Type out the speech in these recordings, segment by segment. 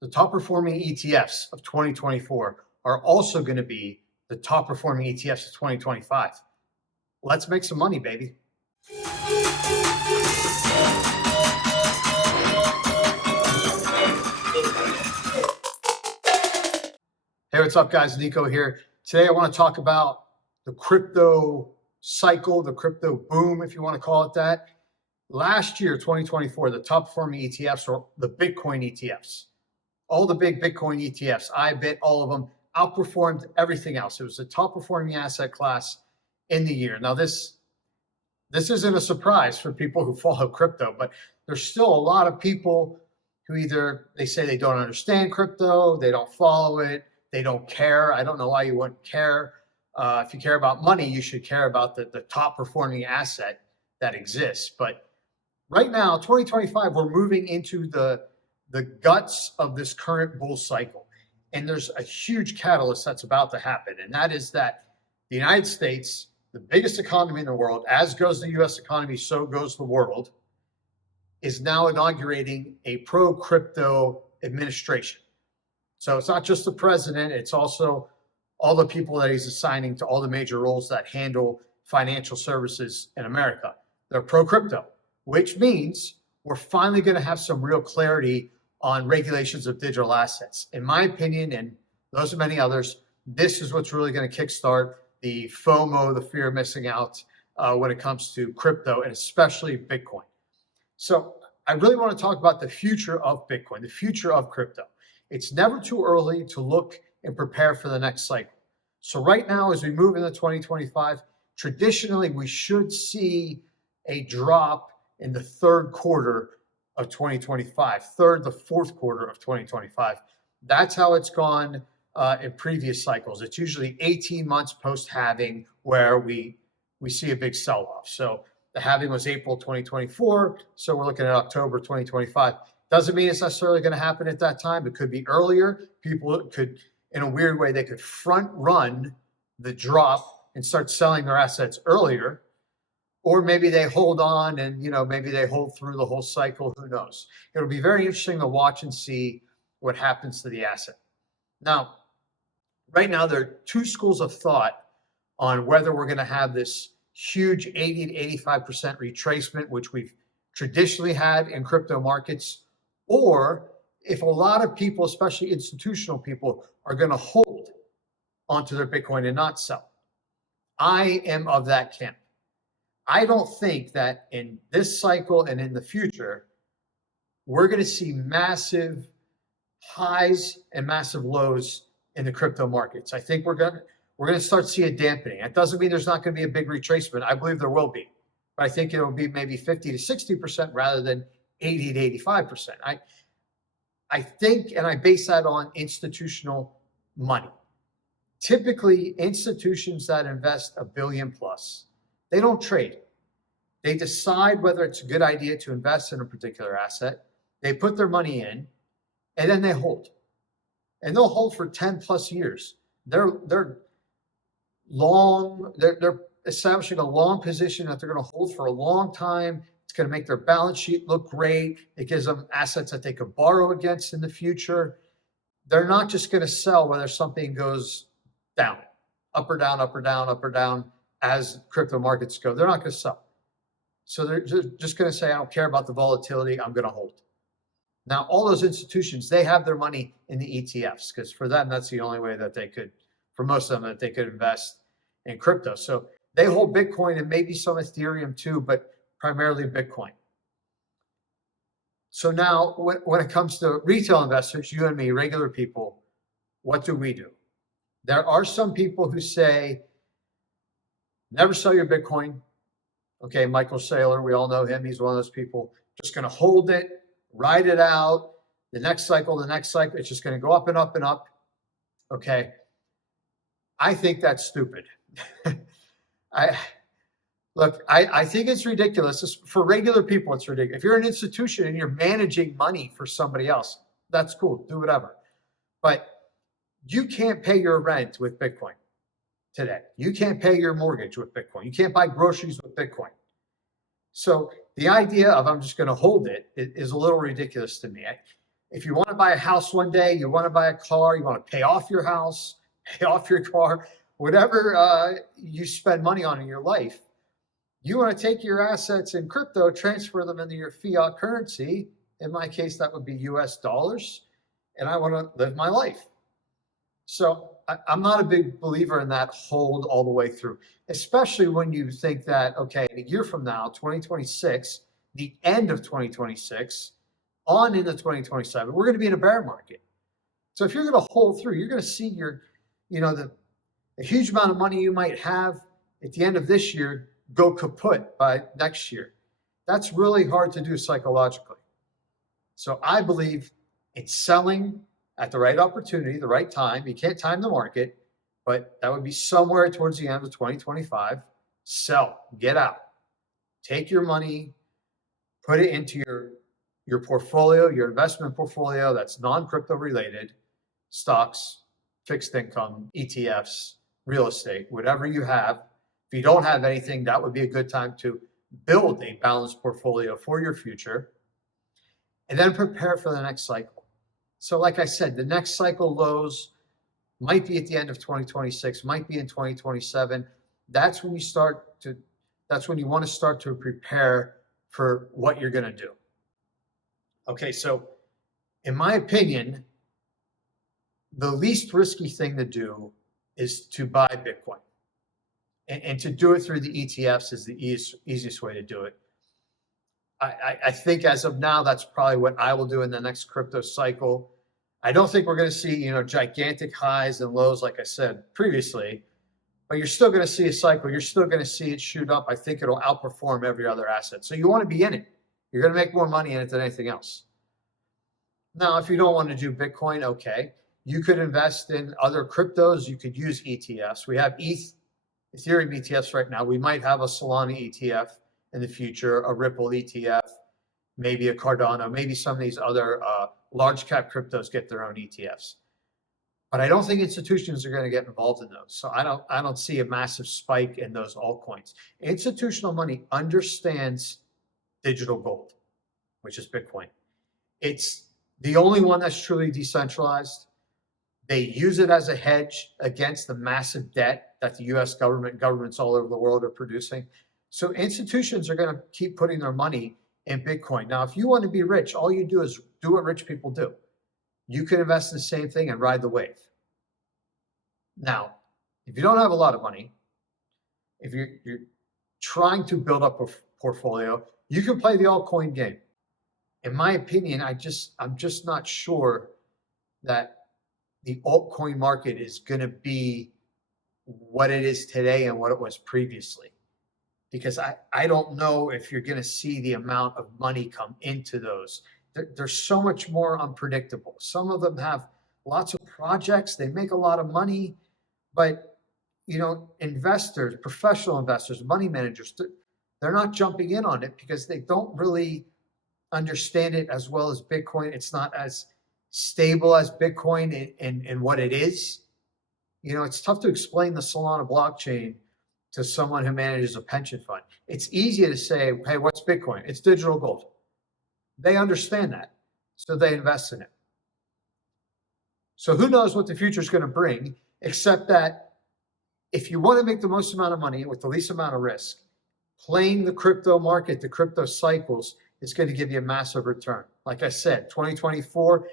the top performing ETFs of 2024 are also going to be the top performing ETFs of 2025. Let's make some money, baby. Hey, what's up, guys? Nico here. Today, I want to talk about the crypto cycle, the crypto boom, if you want to call it that. Last year, 2024, the top performing ETFs were the Bitcoin ETFs. All the big Bitcoin ETFs, IBIT, all of them outperformed everything else. It was the top performing asset class in the year. Now, this isn't a surprise for people who follow crypto, but there's still a lot of people who either they say they don't understand crypto, they don't follow it, they don't care. I don't know why you wouldn't care. If you care about money, you should care about the top performing asset that exists. But right now, 2025, we're moving into the guts of this current bull cycle. And there's a huge catalyst that's about to happen. And that is that the United States, the biggest economy in the world, as goes the US economy, so goes the world, is now inaugurating a pro-crypto administration. So it's not just the president, it's also all the people that he's assigning to all the major roles that handle financial services in America. They're pro-crypto, which means we're finally going to have some real clarity on regulations of digital assets. In my opinion, and those of many others, this is what's really going to kickstart the FOMO, the fear of missing out, when it comes to crypto and especially Bitcoin. So I really want to talk about the future of Bitcoin, the future of crypto. It's never too early to look and prepare for the next cycle. So right now, as we move into 2025, traditionally, we should see a drop in the third quarter of 2025, the fourth quarter of 2025. That's how it's gone in previous cycles. It's usually 18 months post-halving where we see a big sell-off. So the halving was April 2024, so we're looking at October 2025. Doesn't mean it's necessarily going to happen at that time. It could be earlier. People could, in a weird way, they could front run the drop and start selling their assets earlier. Or maybe they hold on and, maybe they hold through the whole cycle. Who knows? It'll be very interesting to watch and see what happens to the asset. Now, right now, there are two schools of thought on whether we're going to have this huge 80 to 85% retracement, which we've traditionally had in crypto markets, or if a lot of people, especially institutional people, are going to hold onto their Bitcoin and not sell. I am of that camp. I don't think that in this cycle and in the future, we're going to see massive highs and massive lows in the crypto markets. I think we're going to start to see a dampening. That doesn't mean there's not going to be a big retracement. I believe there will be, but I think it'll be maybe 50 to 60% rather than 80 to 85%. I think, and I base that on institutional money. Typically, institutions that invest $1 billion plus, they don't trade. They decide whether it's a good idea to invest in a particular asset. They put their money in, and then they hold. And they'll hold for 10 plus years. They're establishing a long position that they're going to hold for a long time. It's going to make their balance sheet look great. It gives them assets that they could borrow against in the future. They're not just going to sell whether something goes down, up or down, up or down, up or down, as crypto markets go. They're not going to sell. So they're just going to say, I don't care about the volatility, I'm going to hold. Now, all those institutions, they have their money in the ETFs because for them, that's the only way that they could, for most of them, that they could invest in crypto. So they hold Bitcoin and maybe some Ethereum too, but primarily Bitcoin. So now when it comes to retail investors, you and me, regular people, what do we do? There are some people who say, never sell your Bitcoin. Okay, Michael Saylor, we all know him. He's one of those people, just going to hold it, ride it out. The next cycle, it's just going to go up and up and up. Okay. I think that's stupid. I think it's ridiculous. For regular people, it's ridiculous. If you're an institution and you're managing money for somebody else, that's cool. Do whatever. But you can't pay your rent with Bitcoin today. You can't pay your mortgage with Bitcoin. You can't buy groceries with Bitcoin. So the idea of I'm just going to hold it is a little ridiculous to me. If you want to buy a house one day, you want to buy a car, you want to pay off your house, pay off your car, whatever you spend money on in your life, you want to take your assets in crypto, transfer them into your fiat currency. In my case, that would be US dollars. And I want to live my life. So I'm not a big believer in that hold all the way through, especially when you think that, okay, a year from now, 2026, the end of 2026, on into 2027, we're going to be in a bear market. So if you're going to hold through, you're going to see the huge amount of money you might have at the end of this year go kaput by next year. That's really hard to do psychologically. So I believe it's selling at the right opportunity, the right time. You can't time the market, but that would be somewhere towards the end of 2025. Sell, get out, take your money, put it into your portfolio, your investment portfolio that's non-crypto related, stocks, fixed income, ETFs, real estate, whatever you have. If you don't have anything, that would be a good time to build a balanced portfolio for your future, and then prepare for the next cycle. So like I said, the next cycle lows might be at the end of 2026, might be in 2027. That's when you want to start to prepare for what you're going to do. Okay, so in my opinion, the least risky thing to do is to buy Bitcoin. And to do it through the ETFs is the easiest way to do it. I think as of now, that's probably what I will do in the next crypto cycle. I don't think we're going to see, gigantic highs and lows, like I said previously, but you're still going to see a cycle. You're still going to see it shoot up. I think it'll outperform every other asset. So you want to be in it. You're going to make more money in it than anything else. Now, if you don't want to do Bitcoin, okay, you could invest in other cryptos. You could use ETFs. We have Ethereum ETFs right now. We might have a Solana ETF in the future, a Ripple ETF, maybe a Cardano, maybe some of these other large cap cryptos get their own ETFs. But I don't think institutions are going to get involved in those. So I don't see a massive spike in those altcoins. Institutional money understands digital gold, which is Bitcoin. It's the only one that's truly decentralized. They use it as a hedge against the massive debt that the US governments all over the world are producing. So institutions are going to keep putting their money in Bitcoin. Now, if you want to be rich, all you do is do what rich people do. You can invest in the same thing and ride the wave. Now, if you don't have a lot of money, if you're trying to build up a portfolio, you can play the altcoin game. In my opinion, I'm just not sure that the altcoin market is going to be what it is today and what it was previously. Because I don't know if you're going to see the amount of money come into those. They're so much more unpredictable. Some of them have lots of projects. They make a lot of money. But, investors, professional investors, money managers, they're not jumping in on it because they don't really understand it as well as Bitcoin. It's not as stable as Bitcoin in what it is. It's tough to explain the Solana blockchain to someone who manages a pension fund. It's easy to say, hey, what's Bitcoin? It's digital gold. They understand that, so they invest in it. So who knows what the future is going to bring, except that if you want to make the most amount of money with the least amount of risk, playing the crypto market, the crypto cycles, is going to give you a massive return. Like I said, 2024,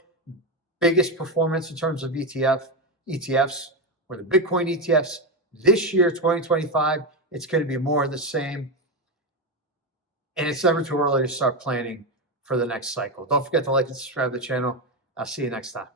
biggest performance in terms of ETFs were the Bitcoin ETFs. This year, 2025, it's going to be more of the same. And it's never too early to start planning for the next cycle. Don't forget to like and subscribe to the channel. I'll see you next time.